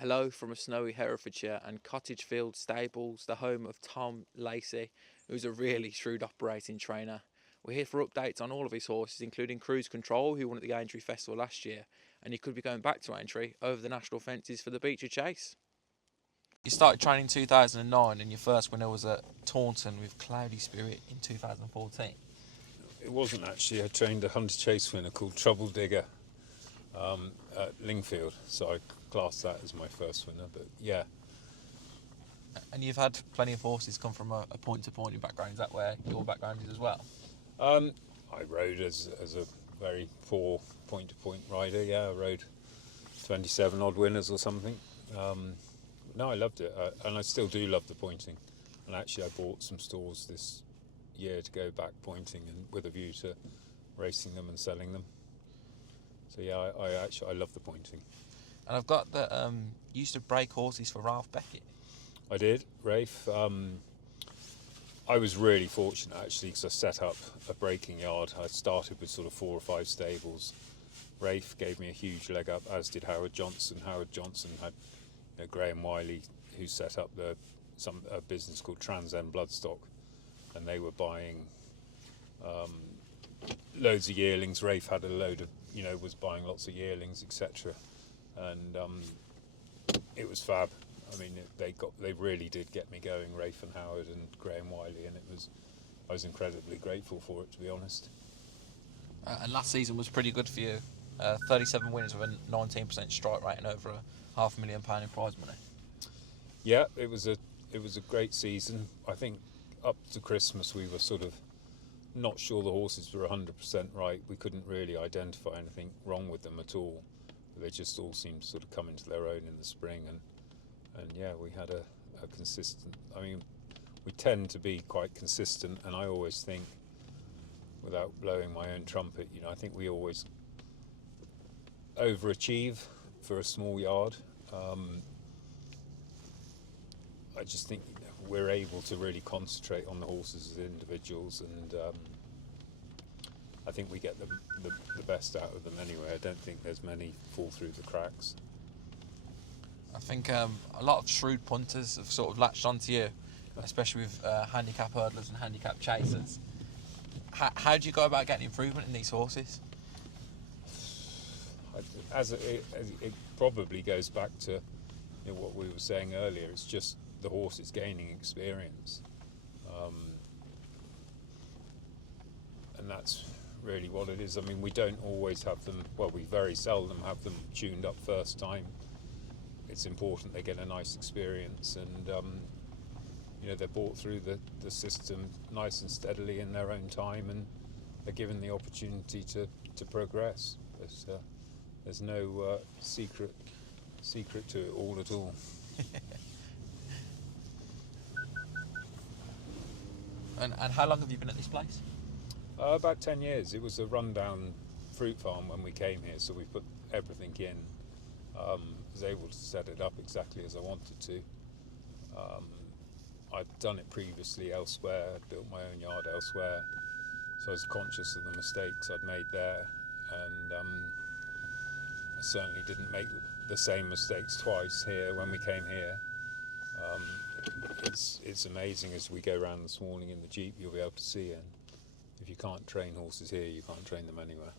Hello from a snowy Herefordshire and Cottage Field Stables, the home of Tom Lacey, who's a really shrewd operating trainer. We're here for updates on all of his horses, including Cruz Control, who won at the Aintree Festival last year, and he could be going back to Aintree over the national fences for the Beecher Chase. You started training in 2009 and your first winner was at Taunton with Cloudy Spirit in 2014. It wasn't actually. I trained a hunter chase winner called Trouble Digger at Lingfield, so I classed that as my first winner. But yeah. And you've had plenty of horses come from a point-to-point background. Is that where your background is as well? I rode as a very poor point-to-point rider. Yeah, I rode 27 odd winners or something. No, I loved it, and I still do love the pointing. And actually, I bought some stores this year to go back pointing, and with a view to racing them and selling them. So yeah, I love the pointing. And I've got that you used to break horses for Ralph Beckett. I did, Rafe. I was really fortunate actually because I set up a breaking yard. I started with sort of 4 or 5 stables. Rafe gave me a huge leg up, as did Howard Johnson. Howard Johnson had Graham Wiley, who set up a business called Trans End Bloodstock, and they were buying loads of yearlings. Rafe had a load of, was buying lots of yearlings, etc. And it was fab. I mean, they really did get me going, Rafe and Howard and Graham Wiley, and I was incredibly grateful for it, to be honest. And last season was pretty good for you. 37 winners with a 19% strike rate and over £500,000 in prize money. Yeah, it was a great season. I think up to Christmas we were sort of not sure the horses were 100% right. We couldn't really identify anything wrong with them at all. But they just all seemed to sort of come into their own in the spring, and yeah, we had a consistent. I mean, we tend to be quite consistent, and I always think, without blowing my own trumpet, I think we always overachieve for a small yard. I just think we're able to really concentrate on the horses as individuals, and I think we get the best out of them anyway. I don't think there's many fall through the cracks. I think a lot of shrewd punters have sort of latched onto you, especially with handicap hurdlers and handicap chasers. How do you go about getting improvement in these horses? It probably goes back to what we were saying earlier. It's just the horse is gaining experience, and that's really what it is. I mean, we don't always have them. Well, we very seldom have them tuned up first time. It's important they get a nice experience, and they're brought through the system nice and steadily in their own time, and they're given the opportunity to progress. There's no secret to it all at all. And how long have you been at this place? About 10 years. It was a rundown fruit farm when we came here, so we put everything in. Was able to set it up exactly as I wanted to. I'd done it previously elsewhere. I'd built my own yard elsewhere, so I was conscious of the mistakes I'd made there, and I certainly didn't make the same mistakes twice here when we came here. It's amazing. As we go around this morning in the Jeep, you'll be able to see, and if you can't train horses here, you can't train them anywhere.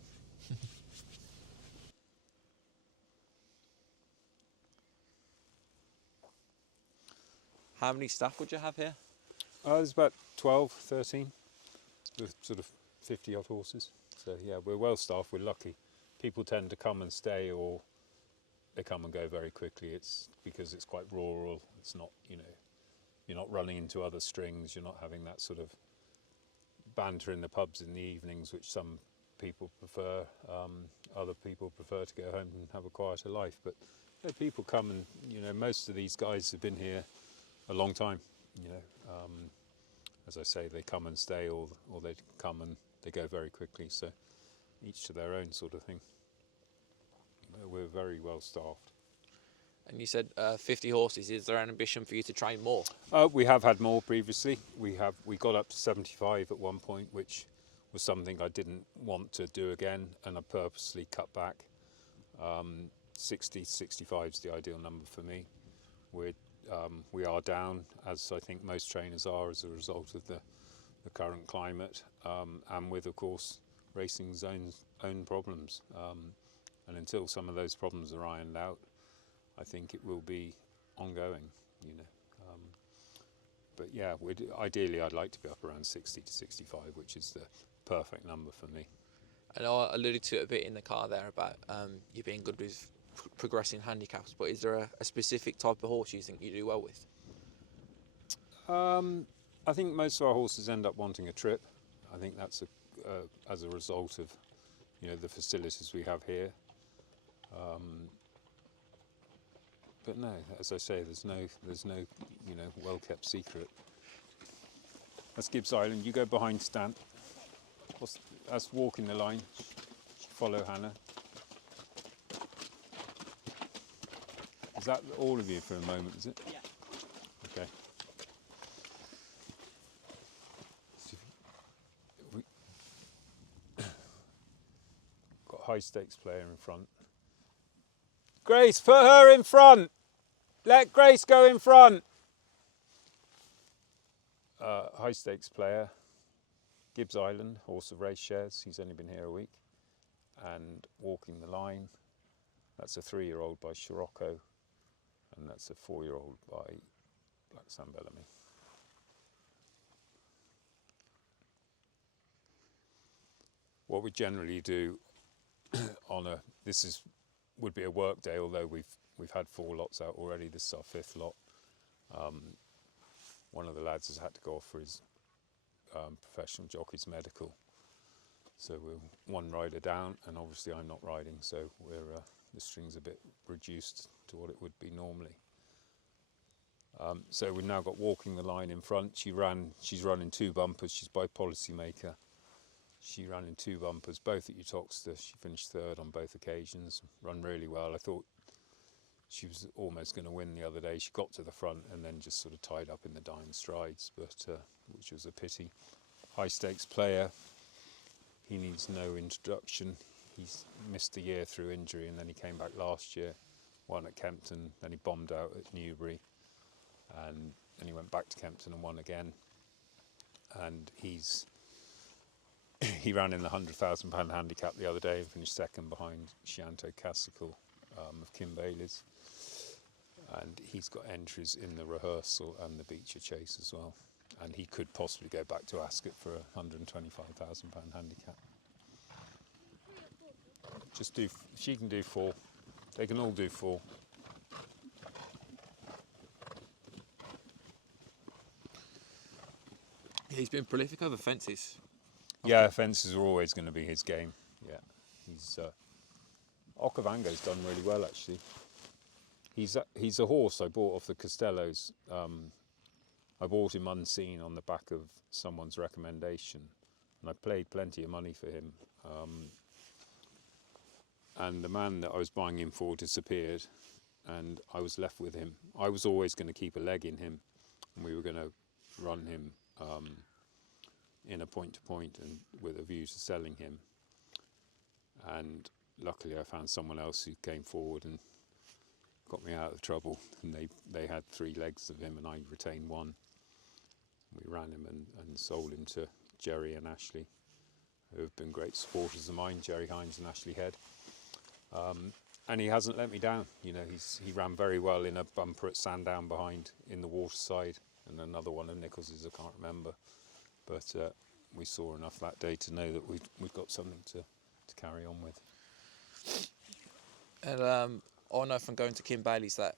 How many staff would you have here? There's about 12, 13, with sort of 50 odd horses. So yeah, we're well staffed, we're lucky. People tend to come and stay, or they come and go very quickly. It's because it's quite rural. It's not, you're not running into other strings. You're not having that sort of banter in the pubs in the evenings, which some people prefer. Other people prefer to go home and have a quieter life. But people come, and most of these guys have been here a long time. As I say, they come and stay, or they come and they go very quickly. So each to their own sort of thing. We're very well staffed. And you said 50 horses. Is there an ambition for you to train more? We have had more previously. We got up to 75 at one point, which was something I didn't want to do again, and I purposely cut back. 60, 65 is the ideal number for me. We are down, as I think most trainers are, as a result of the current climate, and with, of course, racing's own problems. And until some of those problems are ironed out, I think it will be ongoing, you know. But yeah, ideally I'd like to be up around 60 to 65, which is the perfect number for me. And I alluded to it a bit in the car there about you being good with progressing handicaps, but is there a specific type of horse you think you do well with? I think most of our horses end up wanting a trip. I think that's as a result of, you know, the facilities we have here. But no, as I say, there's no you know, well-kept secret. That's Gibbs Island. You go behind Stan. That's walking the line. Follow Hannah. Is that all of you for a moment, is it? Yeah. Okay. Got Highstakesplayer in front. Grace, put her in front! Let Grace go in front! Highstakesplayer, Gibbs Island, horse of race shares, he's only been here a week. And Walking the Line, that's a 3-year-old by Scirocco, and that's a 4-year-old by Black Sam Bellamy. What we generally do would be a work day, although we've had 4 lots out already. This is our 5th lot. One of the lads has had to go off for his professional jockey's medical, so we're one rider down, and obviously I'm not riding, so the string's a bit reduced to what it would be normally. So we've now got Walking the Line in front. She's running 2 bumpers. She's by Policymaker. She ran in 2 bumpers, both at Uttoxeter. She finished 3rd on both occasions, run really well. I thought she was almost going to win the other day. She got to the front and then just sort of tied up in the dying strides, but which was a pity. Highstakesplayer, he needs no introduction. He's missed a year through injury, and then he came back last year, won at Kempton, then he bombed out at Newbury, and then he went back to Kempton and won again. And he ran in the £100,000 handicap the other day and finished 2nd behind Chianto Cassical of Kim Bailey's. And he's got entries in the rehearsal and the Beecher Chase as well. And he could possibly go back to Ascot for a £125,000 handicap. She can do 4. They can all do 4. He's been prolific over fences. Yeah, fences are always going to be his game. Yeah, he's Okavango's done really well actually. He's a horse I bought off the Costellos. I bought him unseen on the back of someone's recommendation, and I paid plenty of money for him. And the man that I was buying him for disappeared, and I was left with him. I was always going to keep a leg in him, and we were going to run him in a point-to-point and with a view to selling him. And luckily I found someone else who came forward and got me out of trouble, and they had 3 legs of him and I retained 1. We ran him and sold him to Jerry and Ashley, who have been great supporters of mine, Jerry Hines and Ashley Head. And he hasn't let me down. You know, he ran very well in a bumper at Sandown behind in the waterside, and another one of Nichols's, I can't remember. But we saw enough that day to know that we've got something to carry on with. And I know from going to Kim Bailey's that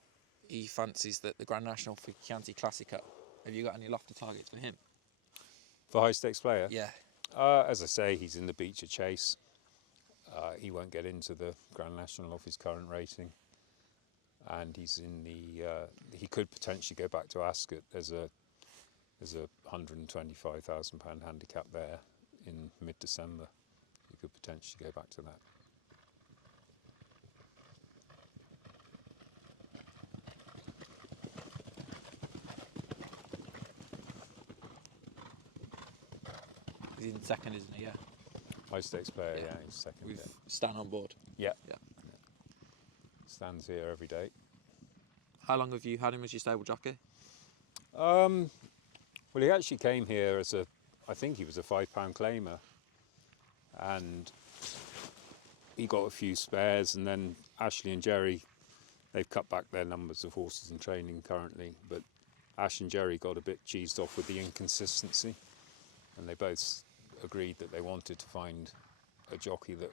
he fancies the Grand National for Chianti Classica. Have you got any lofty targets for him? For Highstakesplayer? Yeah. As I say, he's in the Beecher Chase. He won't get into the Grand National off his current rating. And he's in the... he could potentially go back to Ascot. There's a £125,000 handicap there in mid-December. You could potentially go back to that. He's in 2nd, isn't he? Yeah. Highstakesplayer, yeah, he's 2nd. With Stan on board. Yeah. stands here every day. How long have you had him as your stable jockey? Well, he actually came here as I think he was a £5 claimer, and he got a few spares, and then Ashley and Jerry, they've cut back their numbers of horses in training currently, but Ash and Jerry got a bit cheesed off with the inconsistency, and they both agreed that they wanted to find a jockey that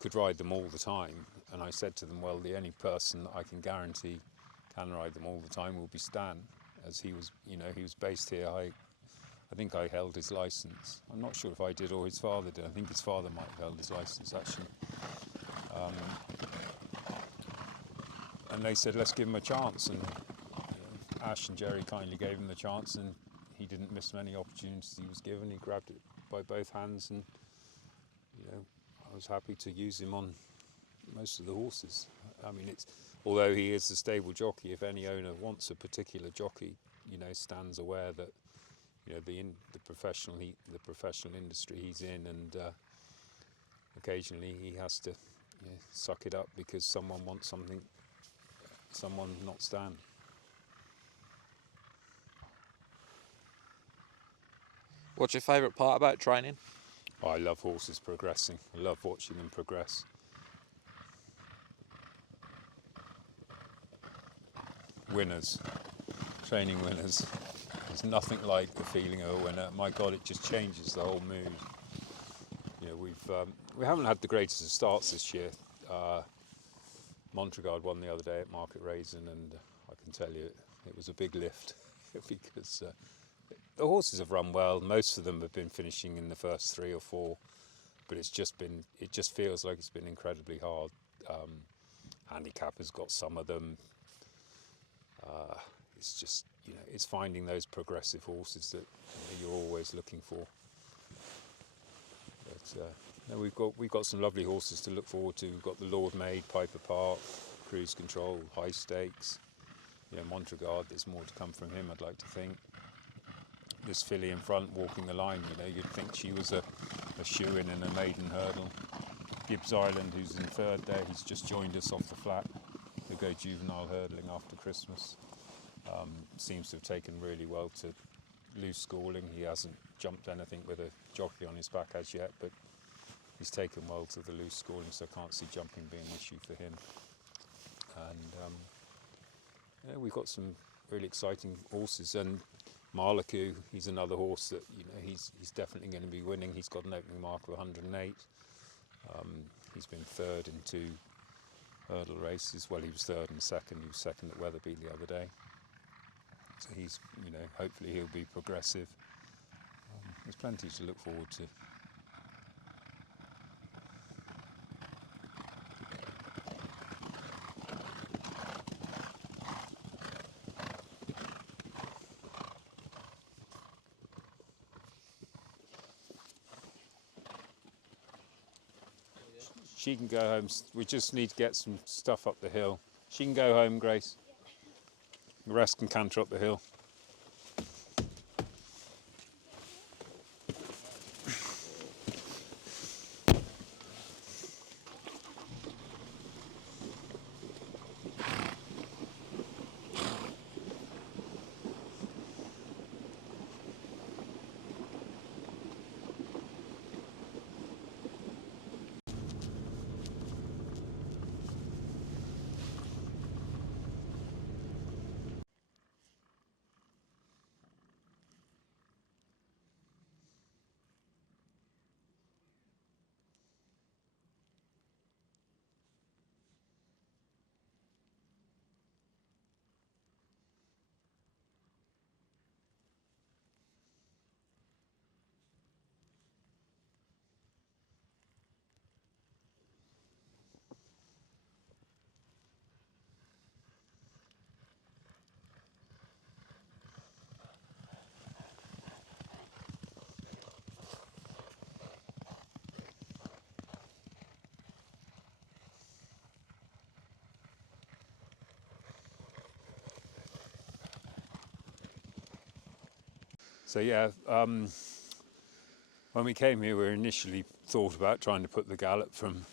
could ride them all the time. And I said to them, well, the only person that I can guarantee can ride them all the time will be Stan, as he was, he was based here. I think I held his licence. I'm not sure if I did or his father did. I think his father might have held his licence, actually. And they said, let's give him a chance. And Ash and Jerry kindly gave him the chance, and he didn't miss many opportunities he was given. He grabbed it by both hands, and I was happy to use him on most of the horses. I mean, although he is the stable jockey, if any owner wants a particular jockey, Stan's aware that the professional industry he's in, and occasionally he has to suck it up because someone wants someone not Stan. What's your favourite part about training? Oh, I love horses progressing. I love watching them progress. Winners, training winners. There's nothing like the feeling of a winner. My God, it just changes the whole mood. We haven't had the greatest of starts this year. MONTREGARD won the other day at Market Raisin, and I can tell you it was a big lift because the horses have run well. Most of them have been finishing in the first 3 or 4, but it just feels like it's been incredibly hard. Handicappers got some of them. It's just, it's finding those progressive horses that you're always looking for. But we've got some lovely horses to look forward to. We've got the Lord MAID, Piper Park, Cruz Control, High Stakes. MONTREGARD. There's more to come from him, I'd like to think. This filly in front, Walking the Line. You'd think she was a shoe-in a maiden hurdle. Gibbs Island, who's in third there, he's just joined us off the flat. He'll go juvenile hurdling after Christmas. Seems to have taken really well to loose schooling. He hasn't jumped anything with a jockey on his back as yet, but he's taken well to the loose schooling, so I can't see jumping being an issue for him. And we've got some really exciting horses, and MARLACOO, he's another horse that he's definitely going to be winning. He's got an opening mark of 108. He's been third in 2 hurdle races. Well, he was third and second. He was second at Wetherby the other day. So he's, hopefully he'll be progressive. There's plenty to look forward to. She can go home. We just need to get some stuff up the hill. She can go home, Grace. The rest can canter up the hill. So yeah, when we came here, we initially thought about trying to put the Gallop from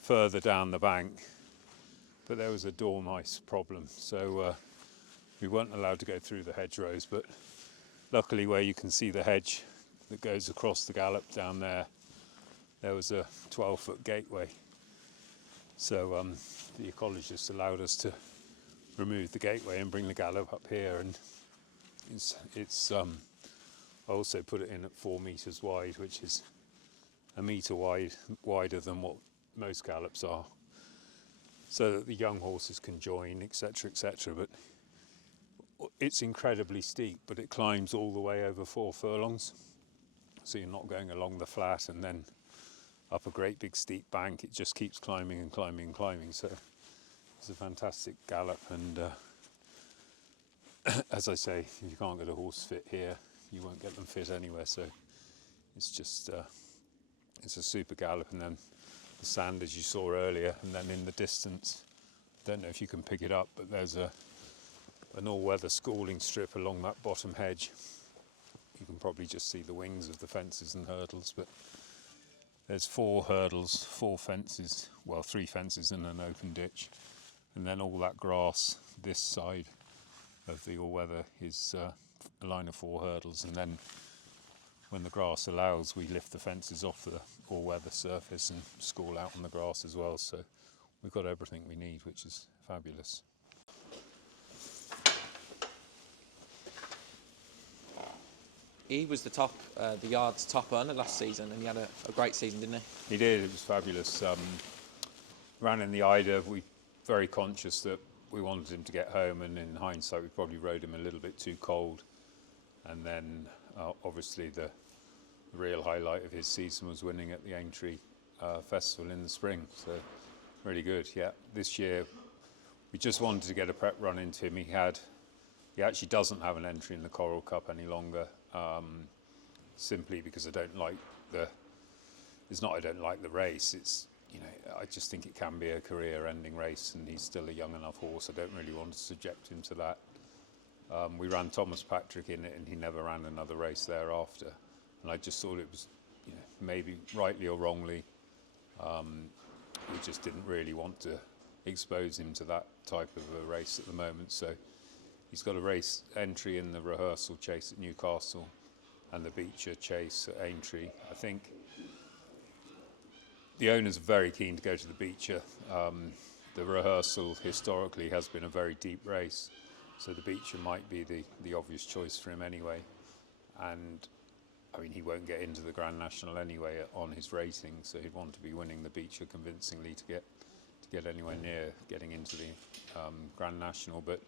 further down the bank, but there was a dormice problem, so we weren't allowed to go through the hedgerows. But luckily, where you can see the hedge that goes across the Gallop down there, there was a 12-foot gateway. So the ecologist allowed us to remove the gateway and bring the Gallop up here, and it's I also put it in at 4 metres wide, which is a metre wider than what most Gallops are, so that the young horses can join, etc., etc. But it's incredibly steep, but it climbs all the way over 4 furlongs, so you're not going along the flat and then up a great big steep bank. It just keeps climbing and climbing and climbing. So it's a fantastic Gallop, and as I say, if you can't get a horse fit here, you won't get them fit anywhere. So it's just it's a super Gallop. And then the sand, as you saw earlier, and then in the distance, I don't know if you can pick it up, but there's an all-weather schooling strip along that bottom hedge. You can probably just see the wings of the fences and hurdles, but there's 4 hurdles, 4 fences, well, 3 fences and an open ditch, and then all that grass this side of the all-weather is a line of 4 hurdles, and then when the grass allows, we lift the fences off the all-weather surface and school out on the grass as well. So we've got everything we need, which is fabulous. He was the yard's top earner last season, and he had a great season, didn't he? He did. It was fabulous. Ran in the Ida. We very conscious that we wanted him to get home, and in hindsight, we probably rode him a little bit too cold. And then, obviously, the real highlight of his season was winning at the Aintree Festival in the spring. So, really good. Yeah, this year we just wanted to get a prep run into him. He actually doesn't have an entry in the Coral Cup any longer. Simply because I don't like the race. It's, you know, I just think it can be a career-ending race, and he's still a young enough horse. I don't really want to subject him to that. We ran Thomas Patrick in it, and he never ran another race thereafter. And I just thought it was, you know, maybe rightly or wrongly, we just didn't really want to expose him to that type of a race at the moment. So he's got a race entry in the rehearsal chase at Newcastle and the Beecher chase at Aintree. I think the owners are very keen to go to the Beecher. The rehearsal historically has been a very deep race, so the Beecher might be the obvious choice for him anyway. And I mean, he won't get into the Grand National anyway on his rating, so he'd want to be winning the Beecher convincingly to get anywhere near getting into the Grand National. But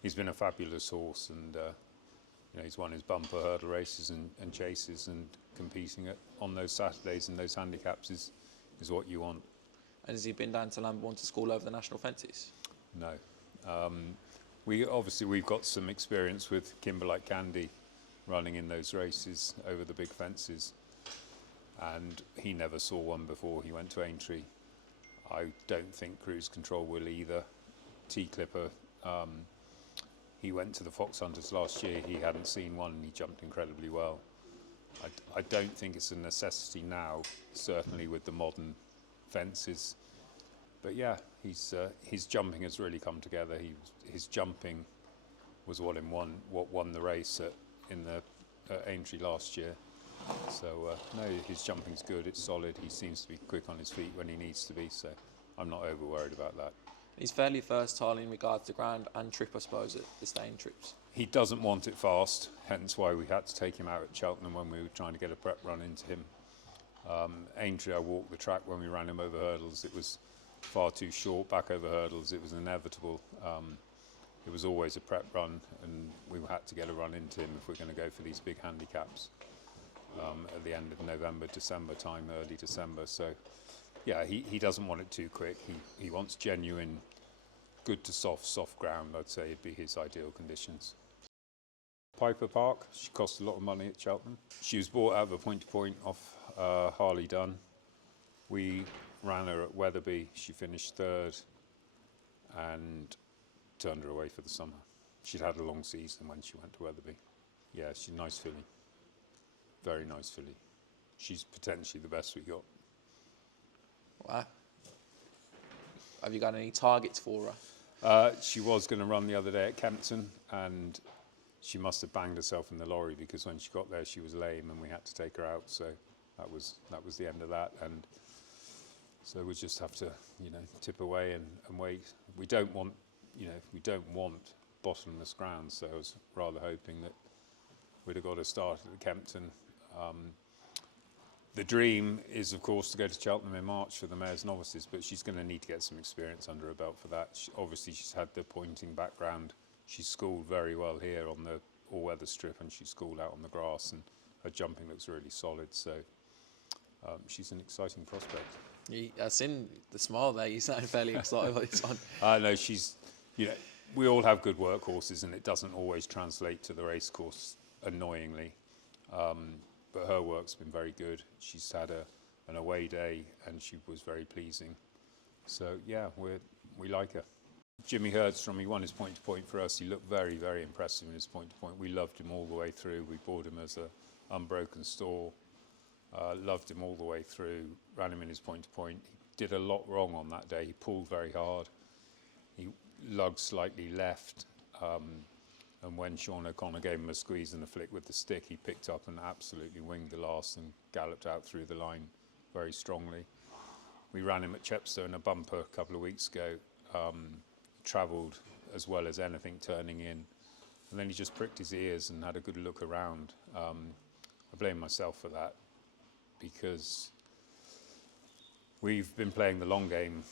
he's been a fabulous horse, and you know, he's won his bumper hurdle races and chases, and competing on those Saturdays and those handicaps is what you want. And has he been down to Lambourne to school over the national fences? No. We've got some experience with Kimberlite Candy running in those races over the big fences, and he never saw one before he went to Aintree. I don't think Cruz Control will either. T-Clipper, he went to the Fox Hunters last year. He hadn't seen one, and he jumped incredibly well. I don't think it's a necessity now, certainly with the modern fences. But yeah, his jumping has really come together. His jumping was what won the race in the Aintree last year. So no, his jumping's good. It's solid. He seems to be quick on his feet when he needs to be. So I'm not over worried about that. He's fairly versatile in regards to ground and trip, I suppose, at the staying trips. He doesn't want it fast, hence why we had to take him out at Cheltenham when we were trying to get a prep run into him. Aintree, I walked the track when we ran him over hurdles. It was far too short back over hurdles. It was inevitable. It was always a prep run, and we had to get a run into him if we're going to go for these big handicaps at the end of November, December time, early December. So yeah, he doesn't want it too quick. He wants genuine, good to soft ground. I'd say it'd be his ideal conditions. Piper Park, she cost a lot of money at Cheltenham. She was bought out of a point-to-point off Harley Dunn. We ran her at Wetherby. She finished 3rd and turned her away for the summer. She'd had a long season when she went to Wetherby. Yeah, she's a nice filly. Very nice filly. She's potentially the best we got. Wow. have you got any targets for her? She was going to run the other day at Kempton, and she must have banged herself in the lorry, because when she got there she was lame and we had to take her out. So that was the end of that. And so we just have to, tip away and wait. We don't want, bottomless ground. So I was rather hoping that we'd have got her started at Kempton. The dream is, of course, to go to Cheltenham in March for the Mayor's Novices, but she's going to need to get some experience under her belt for that. Obviously, she's had the pointing background. She's schooled very well here on the all-weather strip, and she's schooled out on the grass, and her jumping looks really solid. So she's an exciting prospect. I've seen the smile there. You sound fairly excited about this one. No, she's, we all have good workhorses, and it doesn't always translate to the racecourse, annoyingly. But her work's been very good. She's had an away day, and she was very pleasing. So yeah, we like her. Jimmy HURDSTROM, he won his point-to-point for us. He looked very, very impressive in his point-to-point. We loved him all the way through. We bought him as an unbroken store. Loved him all the way through. Ran him in his point-to-point. He did a lot wrong on that day. He pulled very hard. He lugged slightly left. And when Sean O'Connor gave him a squeeze and a flick with the stick, he picked up and absolutely winged the last and galloped out through the line very strongly. We ran him at Chepstow in a bumper a couple of weeks ago. Travelled as well as anything turning in. And then he just pricked his ears and had a good look around. I blame myself for that, because we've been playing the long game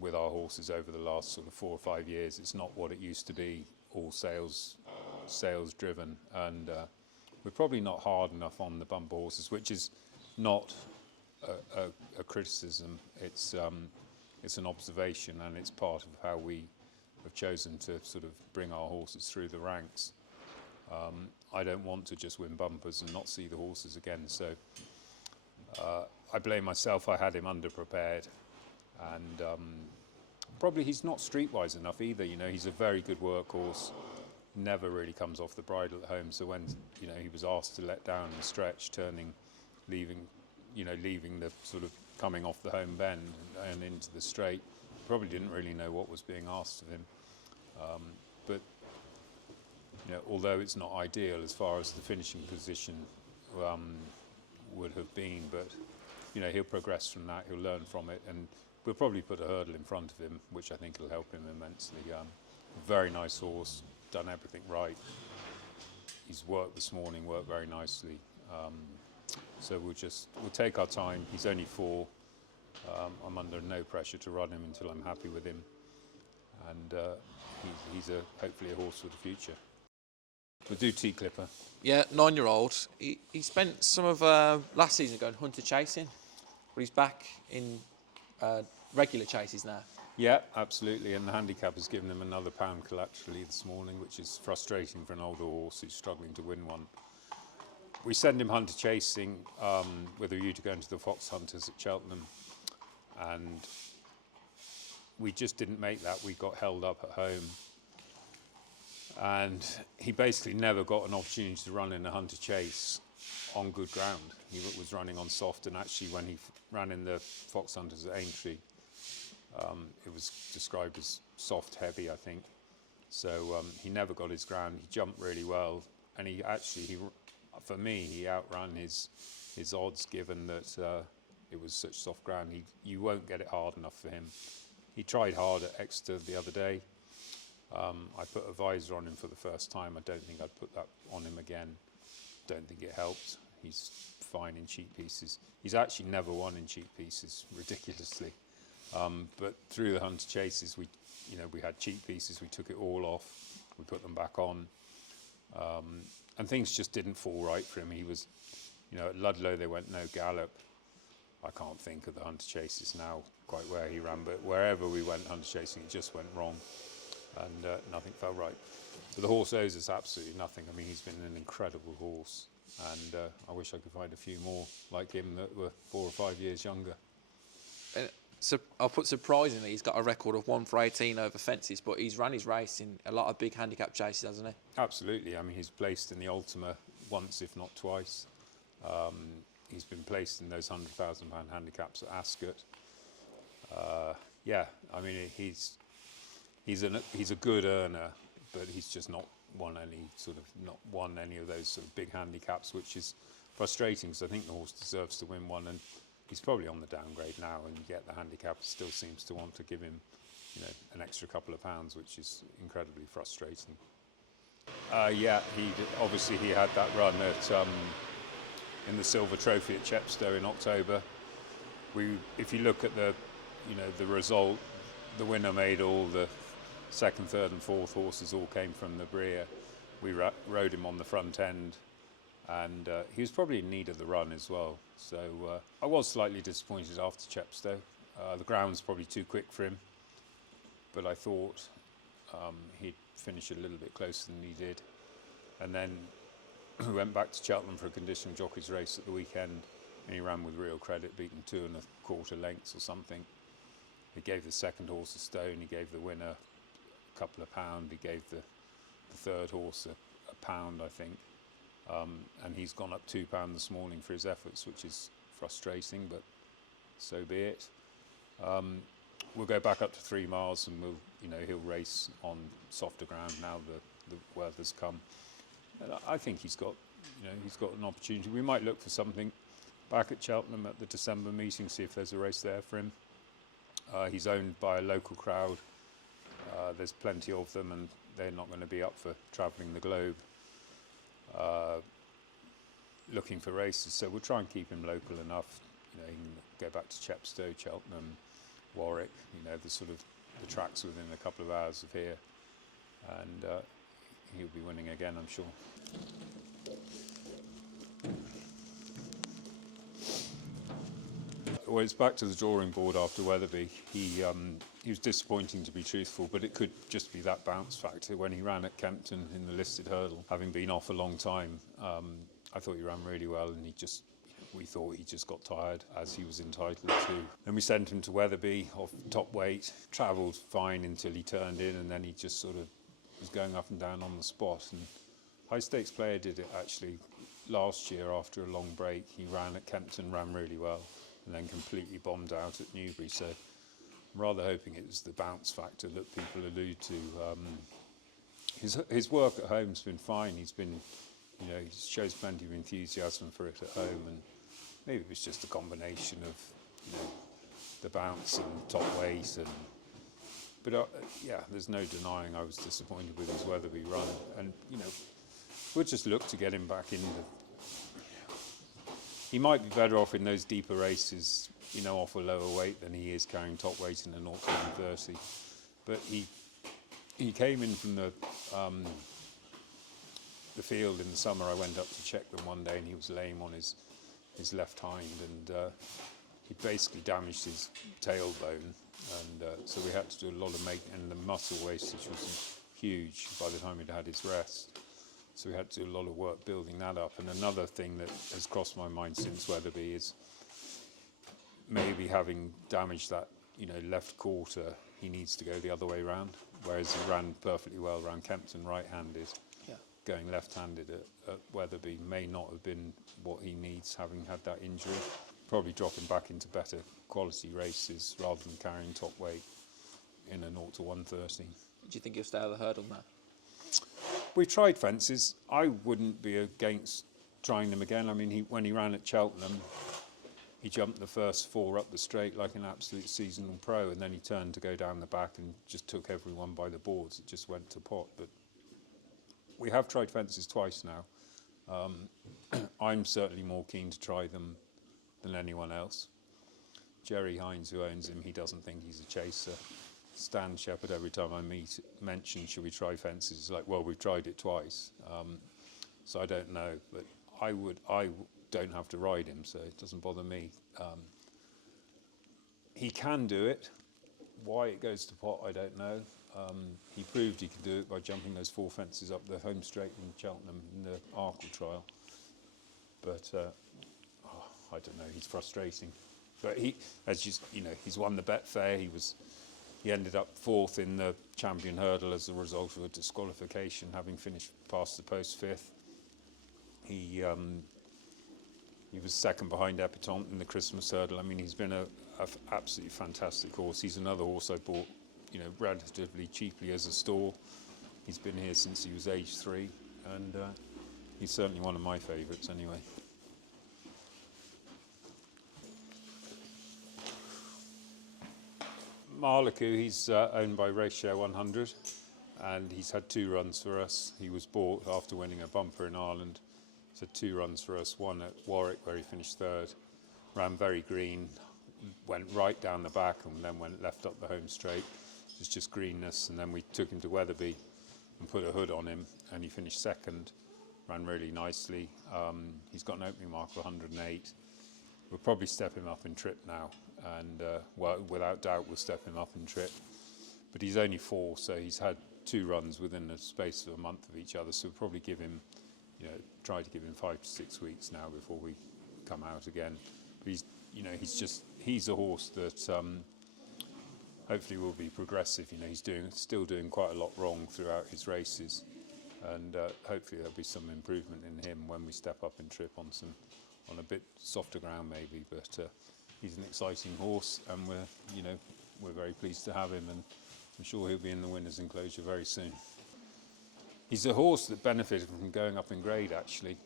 with our horses over the last sort of 4 or 5 years. It's not what it used to be, all sales driven, and we're probably not hard enough on the bumper horses, which is not a criticism. It's an observation, and it's part of how we have chosen to sort of bring our horses through the ranks. I don't want to just win bumpers and not see the horses again, so I blame myself. I had him underprepared, and probably he's not streetwise enough either. He's a very good workhorse, never really comes off the bridle at home. So when he was asked to let down and stretch, leaving the sort of coming off the home bend and into the straight, probably didn't really know what was being asked of him. But although it's not ideal as far as the finishing position would have been, but he'll progress from that. He'll learn from it, and we'll probably put a hurdle in front of him, which I think will help him immensely. Very nice horse, done everything right. He's worked this morning, worked very nicely. So we'll take our time. He's only 4. I'm under no pressure to run him until I'm happy with him, and he's hopefully a horse for the future. We'll do T-Clipper. Yeah, 9-year-old. He spent some of last season going hunter chasing, but he's back in regular chases now. Yeah, absolutely. And the handicap has given him another pound collaterally this morning, which is frustrating for an older horse who's struggling to win one. We send him hunter chasing with a view to going to the Fox Hunters at Cheltenham, and we just didn't make that. We got held up at home, and he basically never got an opportunity to run in a hunter chase on good ground. He was running on soft, and actually when he ran in the Fox Hunters at Aintree, it was described as soft heavy, I think. So he never got his ground. He jumped really well, and for me, he outrun his odds, given that it was such soft ground. You won't get it hard enough for him. He tried hard at Exeter the other day. I put a visor on him for the first time. I don't think I'd put that on him again. Don't think it helped. He's fine in cheap pieces. He's actually never won in cheap pieces, ridiculously. But through the hunter chases, we had cheap pieces. We took it all off. We put them back on. And things just didn't fall right for him. He was, at Ludlow they went no Gallop. I can't think of the hunter chases now quite where he ran, but wherever we went hunter chasing, it just went wrong, and nothing felt right. But the horse owes us absolutely nothing. I mean, he's been an incredible horse, and I wish I could find a few more like him that were 4 or 5 years younger. So I'll put surprisingly, he's got a record of 1 for 18 over fences, but he's run his race in a lot of big handicap chases, hasn't he? Absolutely. I mean, he's placed in the Ultima once, if not twice. He's been placed in those £100,000 handicaps at Ascot. Yeah, I mean he's a good earner, but he's just not won any of those sort of big handicaps, which is frustrating because I think the horse deserves to win one, and he's probably on the downgrade now, and yet the handicapper still seems to want to give him, you know, an extra couple of pounds, which is incredibly frustrating. Yeah, he had that run at in the Silver Trophy at Chepstow in October. If you look at the result, the winner made all the second, third, and fourth horses all came from the Breer. We rode him on the front end, and he was probably in need of the run as well. So I was slightly disappointed after Chepstow. The ground's probably too quick for him, but I thought he'd finish a little bit closer than he did. And then we went back to Cheltenham for a conditional jockeys race at the weekend, and he ran with real credit, beaten 2 1/4 lengths or something. He gave the second horse a stone, he gave the winner a couple of pound, he gave the third horse a pound, I think. And he's gone up £2 this morning for his efforts, which is frustrating, but so be it. We'll go back up to 3 miles, and he'll race on softer ground now the weather's come. And I think he's got an opportunity. We might look for something back at Cheltenham at the December meeting, see if there's a race there for him. He's owned by a local crowd. There's plenty of them, and they're not going to be up for travelling the globe looking for races. So we'll try and keep him local enough. He can go back to Chepstow, Cheltenham, Warwick. The tracks within a couple of hours of here, and he'll be winning again, I'm sure. Well, it's back to the drawing board after Wetherby. He was disappointing, to be truthful, but it could just be that bounce factor. When he ran at Kempton in the listed hurdle, having been off a long time, I thought he ran really well, and we thought he just got tired, as he was entitled to. Then we sent him to Wetherby off top weight, travelled fine until he turned in, and then he just sort of was going up and down on the spot. And Highstakesplayer did it actually last year after a long break. He ran at Kempton, ran really well, and then completely bombed out at Newbury. So I'm rather hoping it was the bounce factor that people allude to. His work at home's been fine. He shows plenty of enthusiasm for it at home, and maybe it was just a combination of the bounce and top weight. But there's no denying I was disappointed with his Wetherby run, and we'll just look to get him back in. He might be better off in those deeper races, off a lower weight than he is carrying top weight in a 0 to 130. But he came in from the field in the summer. I went up to check them one day, and he was lame on his left hind, and he basically damaged his tailbone, and so we had to do a lot of and the muscle wastage was huge by the time he'd had his rest. So we had to do a lot of work building that up. And another thing that has crossed my mind since Wetherby is maybe having damaged that, left quarter, he needs to go the other way round. Whereas he ran perfectly well around Kempton right-handed. Yeah. Going left-handed at Wetherby may not have been what he needs, having had that injury. Probably dropping back into better quality races rather than carrying top weight in a 0 to 130. Do you think he'll stay out of the hurdle now? We tried fences. I wouldn't be against trying them again. I mean, when he ran at Cheltenham, he jumped the first 4 up the straight like an absolute seasonal pro, and then he turned to go down the back and just took everyone by the boards. It just went to pot. But we have tried fences twice now. I'm certainly more keen to try them than anyone else. Jerry Hines, who owns him, he doesn't think he's a chaser. Stan Sheppard, every time I mention, should we try fences? He's like, well, we've tried it twice. So I don't know, but I don't have to ride him, so it doesn't bother me. He can do it. Why it goes to pot, I don't know. He proved he could do it by jumping those 4 fences up the home straight in Cheltenham in the Arkle trial. But I don't know, he's frustrating. But he's won the Betfair. He ended up 4th in the champion hurdle as a result of a disqualification, having finished past the post 5th. He was second behind Epatante in the Christmas hurdle. I mean, he's been a absolutely fantastic horse. He's another horse I bought, you know, relatively cheaply as a store. He's been here since he was age 3, and he's certainly one of my favourites anyway. MARLACOO, he's owned by Ratio 100, and he's had 2 runs for us. He was bought after winning a bumper in Ireland. He's had 2 runs for us, one at Warwick where he finished 3rd, ran very green, went right down the back and then went left up the home straight. It was just greenness, and then we took him to Wetherby and put a hood on him, and he finished 2nd, ran really nicely. He's got an opening mark of 108. We'll probably step him up in trip now, and well, without doubt we'll step him up in trip. But he's only 4, so he's had 2 runs within the space of a month of each other, so we'll probably give him, you know, try to give him 5 to 6 weeks now before we come out again. But he's, you know, he's a horse that hopefully will be progressive. You know, he's still doing quite a lot wrong throughout his races, and hopefully there'll be some improvement in him when we step up in trip on a bit softer ground maybe. But he's an exciting horse, and we're very pleased to have him, and I'm sure he'll be in the winners' enclosure very soon. He's a horse that benefited from going up in grade. Actually,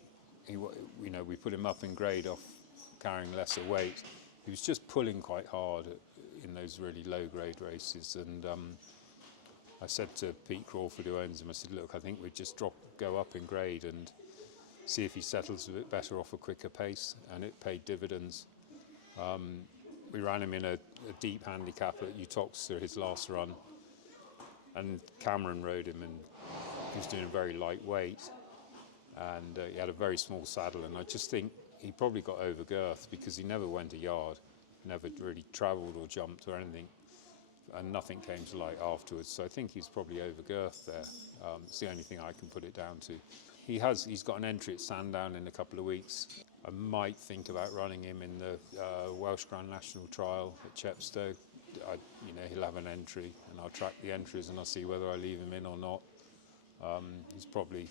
we put him up in grade off carrying lesser weight. He was just pulling quite hard in those really low grade races, and I said to Pete Crawford, who owns him, I said, look, I think we'd just go up in grade and see if he settles a bit better off a quicker pace, and it paid dividends. We ran him in a deep handicap at Uttoxeter, his last run, and Cameron rode him, and he was doing a very light weight, and he had a very small saddle, and I just think he probably got over girth because he never went a yard, never really travelled or jumped or anything, and nothing came to light afterwards. So I think he's probably over girth there. It's the only thing I can put it down to. He's got an entry at Sandown in a couple of weeks. I might think about running him in the Welsh Grand National Trial at Chepstow. He'll have an entry, and I'll track the entries and I'll see whether I leave him in or not. He's probably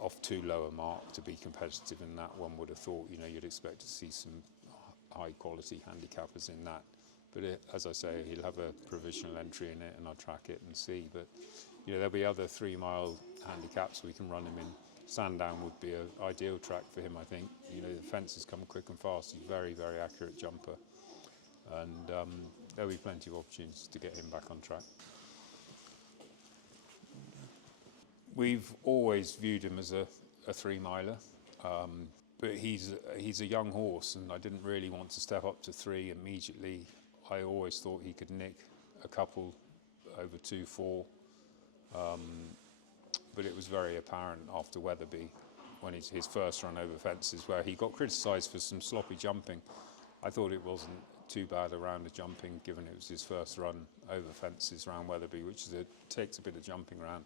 off too low a mark to be competitive in that. One would have thought, you'd expect to see some high quality handicappers in that. But as I say, he'll have a provisional entry in it, and I'll track it and see. But there'll be other 3-mile handicaps we can run him in. Sandown would be an ideal track for him, I think. The fences come quick and fast. He's a very, very accurate jumper, and there'll be plenty of opportunities to get him back on track. We've always viewed him as a 3-miler, but he's a young horse, and I didn't really want to step up to 3 immediately. I always thought he could nick a couple over 2-4, but it was very apparent after Wetherby, when his first run over fences, where he got criticised for some sloppy jumping. I thought it wasn't too bad a round of jumping, given it was his first run over fences round Wetherby, which takes a bit of jumping round.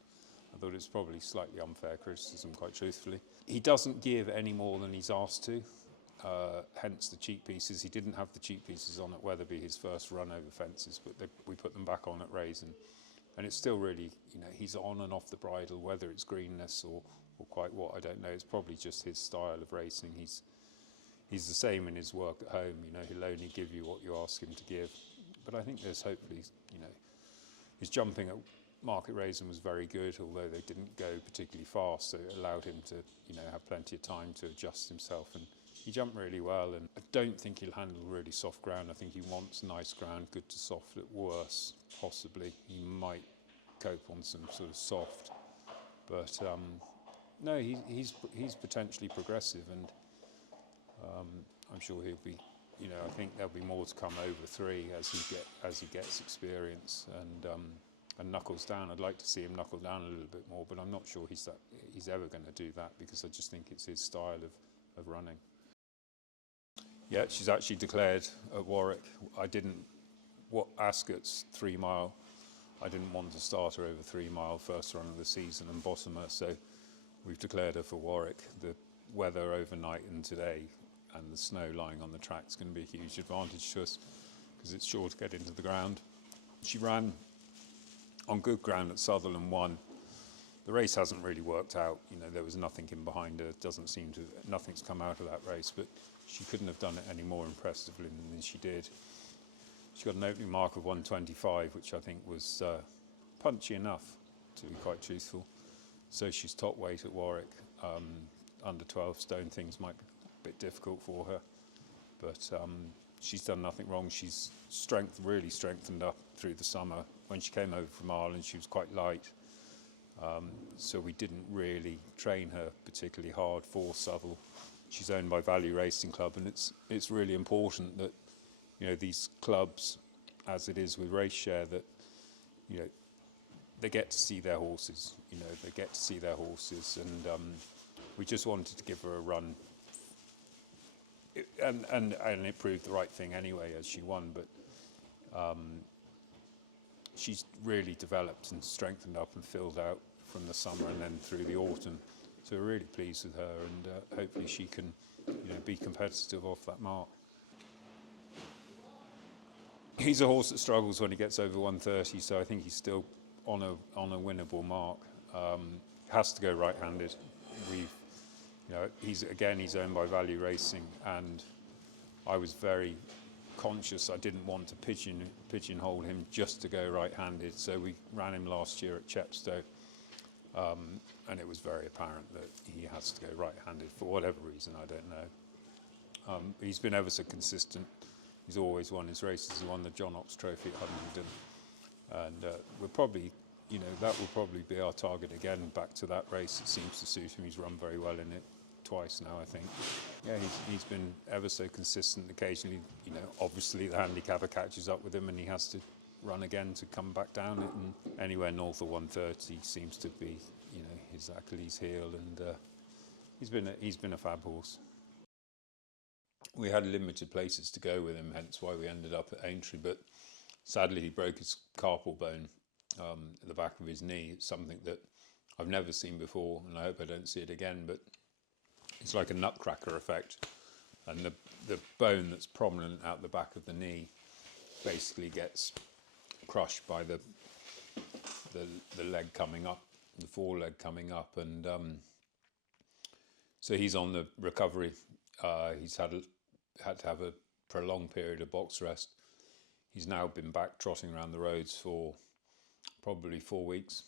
I thought it was probably slightly unfair criticism, quite truthfully. He doesn't give any more than he's asked to, hence the cheek pieces. He didn't have the cheek pieces on at Wetherby, his first run over fences, but we put them back on at Raisin. And it's still really, he's on and off the bridle, whether it's greenness or quite what, I don't know. It's probably just his style of racing. He's the same in his work at home. He'll only give you what you ask him to give. But I think there's hopefully, his jumping at Market Raisin was very good, although they didn't go particularly fast, so it allowed him to, have plenty of time to adjust himself. And he jumped really well, and I don't think he'll handle really soft ground. I think he wants nice ground, good to soft at worst, possibly. He might cope on some sort of soft, but no, he's potentially progressive, and I'm sure he'll be. I think there'll be more to come over 3 as he gets experience and knuckles down. I'd like to see him knuckle down a little bit more, but I'm not sure he's ever going to do that, because I just think it's his style of running. Yeah, she's actually declared at Warwick. I didn't. Ascot's 3-mile. I didn't want to start her over 3-mile first run of the season and bottom her, so we've declared her for Warwick. The weather overnight and today, and the snow lying on the track, is going to be a huge advantage to us, because it's sure to get into the ground. She ran on good ground at Sutherland 1, the race hasn't really worked out. You know, there was nothing in behind her. Doesn't seem to, nothing's come out of that race, but she couldn't have done it any more impressively than she did. She got an opening mark of 125, which I think was punchy enough, to be quite truthful. So she's top weight at Warwick. Under 12 stone, things might be a bit difficult for her, but she's done nothing wrong. She's really strengthened up through the summer. When she came over from Ireland, she was quite light, so we didn't really train her particularly hard for Southwell. She's owned by Value Racing Club, and it's really important that, you know, these clubs, as it is with Race Share, that, you know, they get to see their horses. You know, they get to see their horses, and we just wanted to give her a run. And it proved the right thing anyway, as she won. But she's really developed and strengthened up and filled out from the summer and then through the autumn. So we're really pleased with her, and hopefully she can, you know, be competitive off that mark. He's a horse that struggles when he gets over 130, so I think he's still on a winnable mark. Has to go right-handed. You know, he's owned by Value Racing, and I was very conscious. I didn't want to pigeonhole him just to go right-handed, so we ran him last year at Chepstow, and it was very apparent that he has to go right-handed for whatever reason. I don't know. He's been ever so consistent. He's always won his races. He won the John Ox Trophy at Huntingdon, and we're probably, you know, that will probably be our target again. Back to that race. It seems to suit him. He's run very well in it twice now, I think. Yeah, he's been ever so consistent. Occasionally, you know, obviously the handicapper catches up with him, and he has to run again to come back down it. And anywhere north of 130 seems to be, you know, his Achilles heel, and he's been a fab horse. We had limited places to go with him, hence why we ended up at Aintree. But sadly, he broke his carpal bone at the back of his knee. It's something that I've never seen before, and I hope I don't see it again. But it's like a nutcracker effect, and the bone that's prominent out the back of the knee basically gets crushed by the leg coming up, the foreleg coming up, and so he's on the recovery. He's had to have a prolonged period of box rest. He's now been back trotting around the roads for probably 4 weeks.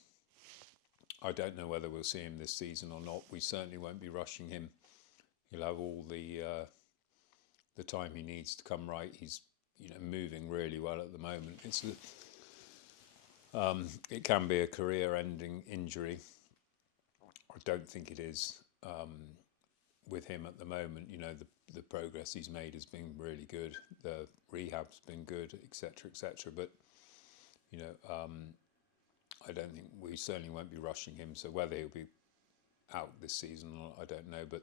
I don't know whether we'll see him this season or not. We certainly won't be rushing him. He'll have all the time he needs to come right. He's, you know, moving really well at the moment. It can be a career-ending injury. I don't think it is with him at the moment. You know, the progress he's made has been really good. The rehab's been good, etc., etc. But, you know, I don't think, we certainly won't be rushing him. So whether he'll be out this season or not, I don't know. But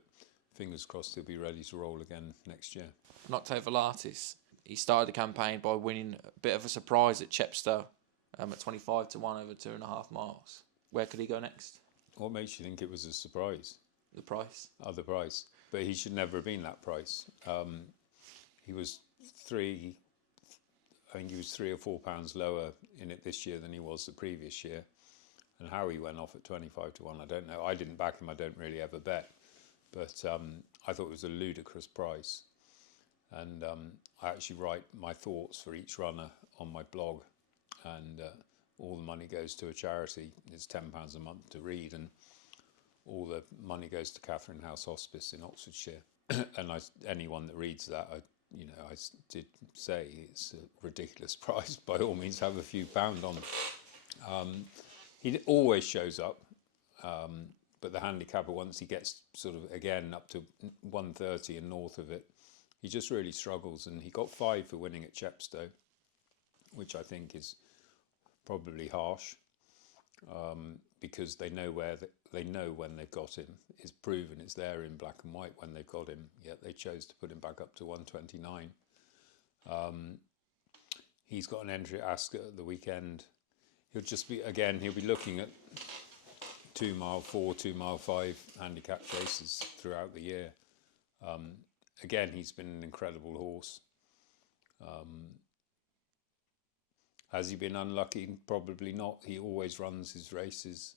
fingers crossed he'll be ready to roll again next year. NOCTE VOLATUS. He started the campaign by winning a bit of a surprise at Chepstow at 25 to 1 over 2.5 miles. Where could he go next? What makes you think it was a surprise? The price. Oh, the price. But he should never have been that price. He was I think he was £3 or £4 lower in it this year than he was the previous year. And how he went off at 25 to 1, I don't know. I didn't back him. I don't really ever bet. But I thought it was a ludicrous price. And I actually write my thoughts for each runner on my blog. And all the money goes to a charity. It's £10 a month to read. And all the money goes to Catherine House Hospice in Oxfordshire. And anyone that reads that, I did say it's a ridiculous price. By all means, have a few pound on. He always shows up, but the handicapper, once he gets sort of again up to 130 and north of it, he just really struggles. And he got 5 for winning at Chepstow, which I think is probably harsh, because they know when they've got him. It's proven, it's there in black and white when they've got him. Yet they chose to put him back up to 129. He's got an entry at Ascot at the weekend. He'll be looking at 2 mile 4, 2 mile 5 handicap races throughout the year. Again, he's been an incredible horse. Has he been unlucky? Probably not. He always runs his races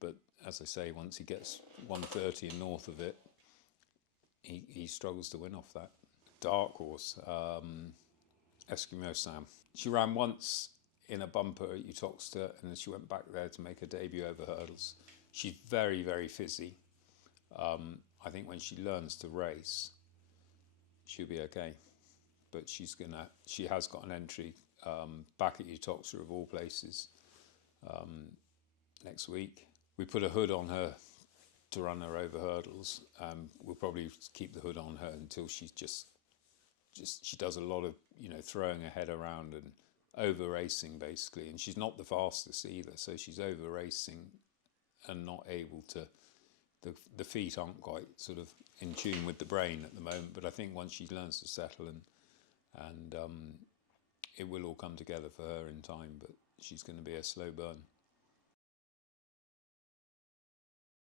but as I say, once he gets 130 and north of it, he struggles to win off that. Dark horse, Eskimo Sam. She ran once in a bumper at Uttoxeter, and then she went back there to make her debut over hurdles. She's very, very fizzy. I think when she learns to race, she'll be okay. But she has got an entry back at Uttoxeter of all places next week. We put a hood on her to run her over hurdles. We'll probably keep the hood on her until she does a lot of throwing her head around and over racing basically, and she's not the fastest either, so she's over racing and not able to. The feet aren't quite sort of in tune with the brain at the moment, but I think once she learns to settle and it will all come together for her in time. But she's going to be a slow burn.